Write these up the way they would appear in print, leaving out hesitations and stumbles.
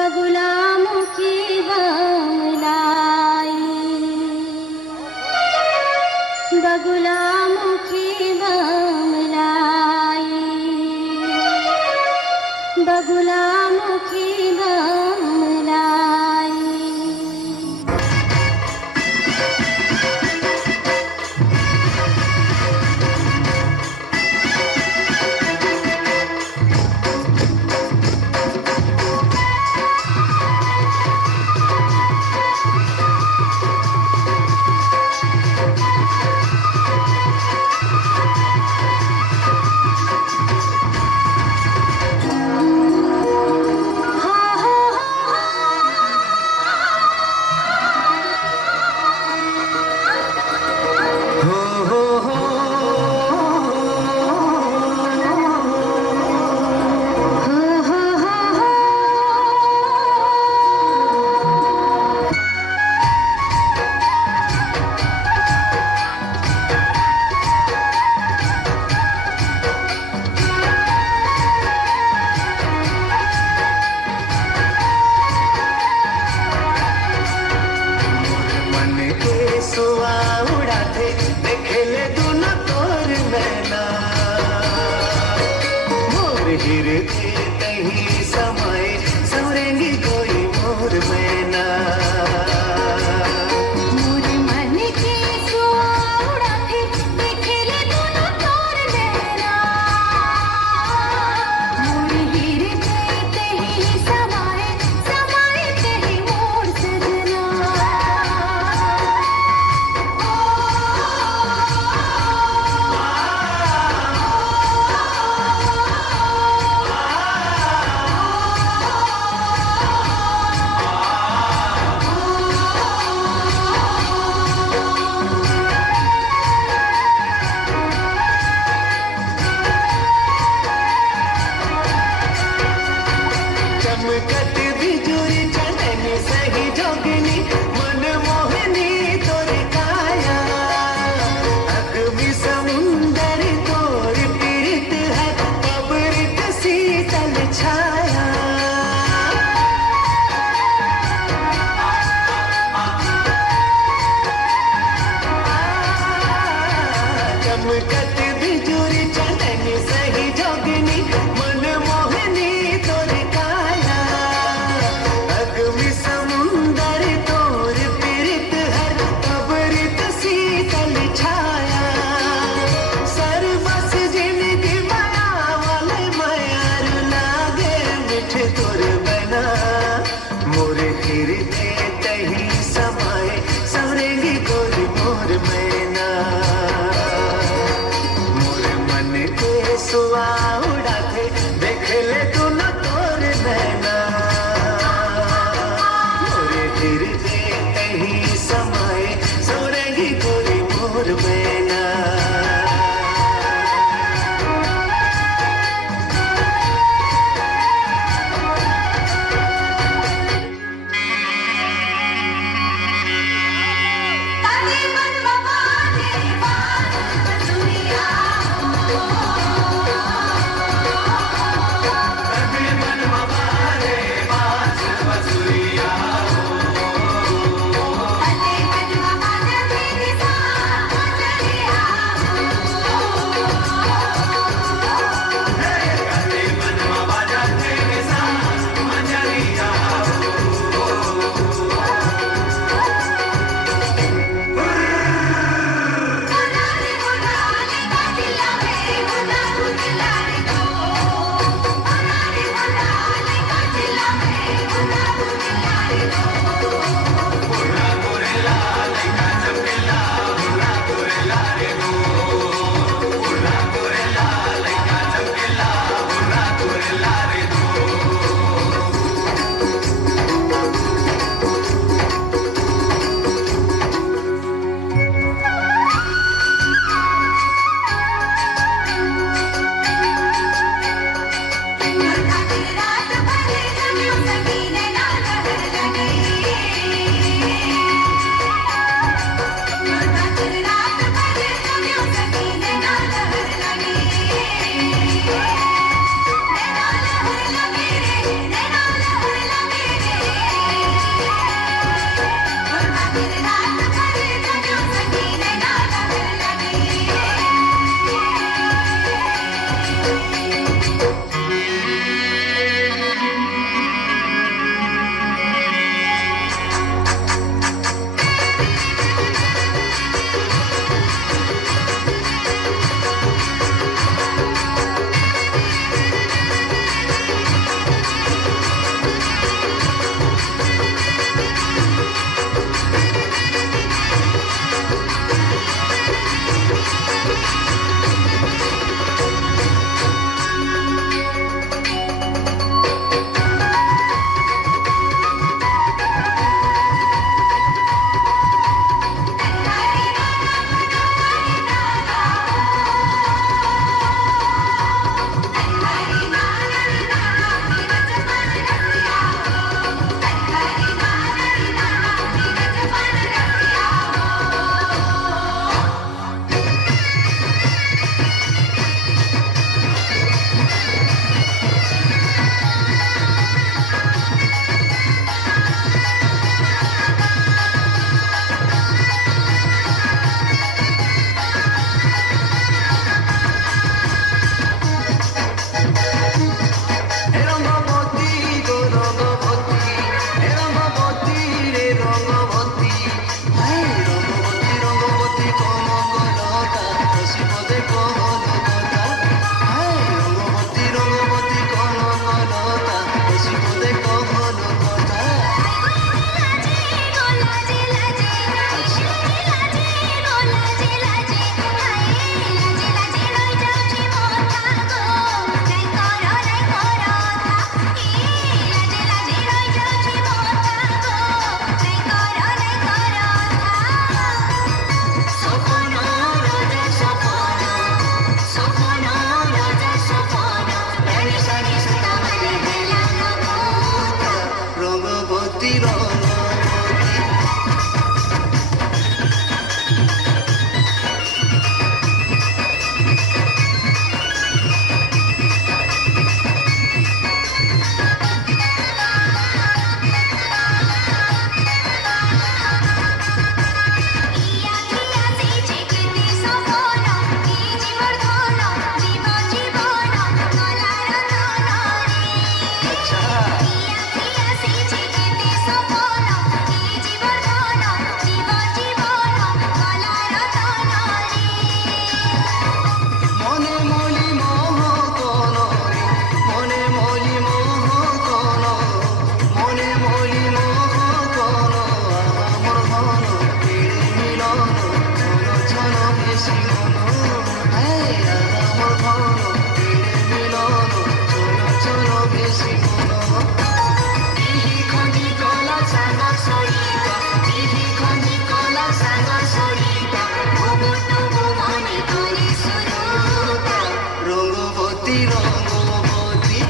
बगुलामुखी बमलाई बगुलामुखी बमलाई बगुलामुखी बमलाई गिरते कहीं समय सवरेंगी कोई मोर मैना मोर मन के सुआउड़ा थे देखेले दोनों तोर नैना मोर गिरते कहीं समय समय कहीं मोर सजना चमकत बिजुरी चलन सही जोगनी मन मोहनी तोर काया अगमी समुंदर तोर पीरित है अमृत शीतल छाया चमकत बिजुरी चलन सही जोगनी मन मोहनी तोर काया अगमी समुंदर तोर पीरित हर अमृत शीतल छाया सर्वस जिंदगी माया वाले मायार लागे मिठ तोर बना मोर गिरते तही समय सवरेंगी कोई मोर मैना मोर मन के सुआ उड़ा थे देख ले तू न तोर नैना मोर गिरते कहीं समय सवरेंगी कोई मोर मैना ताने मन बवाने बात बसुरिया ताने मन बवाने मेरी साथ चलिया मुरारी मुरारी काटिला रे मुना मुला रे दो मुरारी मुरारी काटिला रे मुना मुला रे दो রঙ্গবতী রঙ্গবতী ইয়া ইয়া সিজে কেতে সপন এই জীবন ধন জীবন জীবন গলার তনরে আচ্ছা ইয়া ইয়া সিজে কেতে সপন এই জীবন ধন জীবন জীবন গলার তনরে মনে মলি মোহ কোন রে মনে মলি মোহ কোন মনে মলি মোহ কোন আমার ঘন কেড়ে মিলন ছন ছন বেশি মন আমার ঘন কেড়ে মিলন ছন ছন বেশি মন দিহি খঞ্জি কলা সাঙ্গ সরিত দিহি খঞ্জি কলা সাঙ্গ সরিত তবু তবু মনে করে সুরুত রঙ্গবতী রঙ্গবতী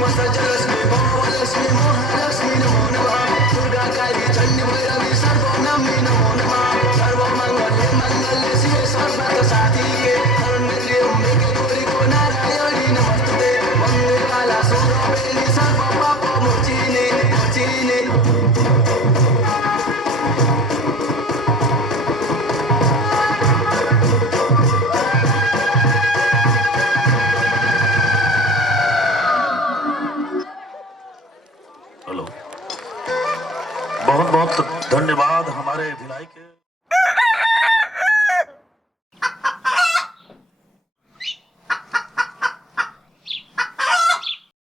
মহালক্ষ্মী মহালক্ষ্মী মহালক্ষ্মী নমো নমঃ দুর্গা কালী চণ্ডী ভৈরবী সর্বনাম্নী নমো নমঃ সর্বমঙ্গলে মঙ্গলে শিবে সর্বার্থ সাধিকে শরণ্যে অম্বিকে গৌরী নারায়ণী নমস্তুতে বন্দে কালা সৌরভেণী সর্ব পাপ মোচিনে মোচিনে हेलो बहुत बहुत धन्यवाद हमारे भिलाई के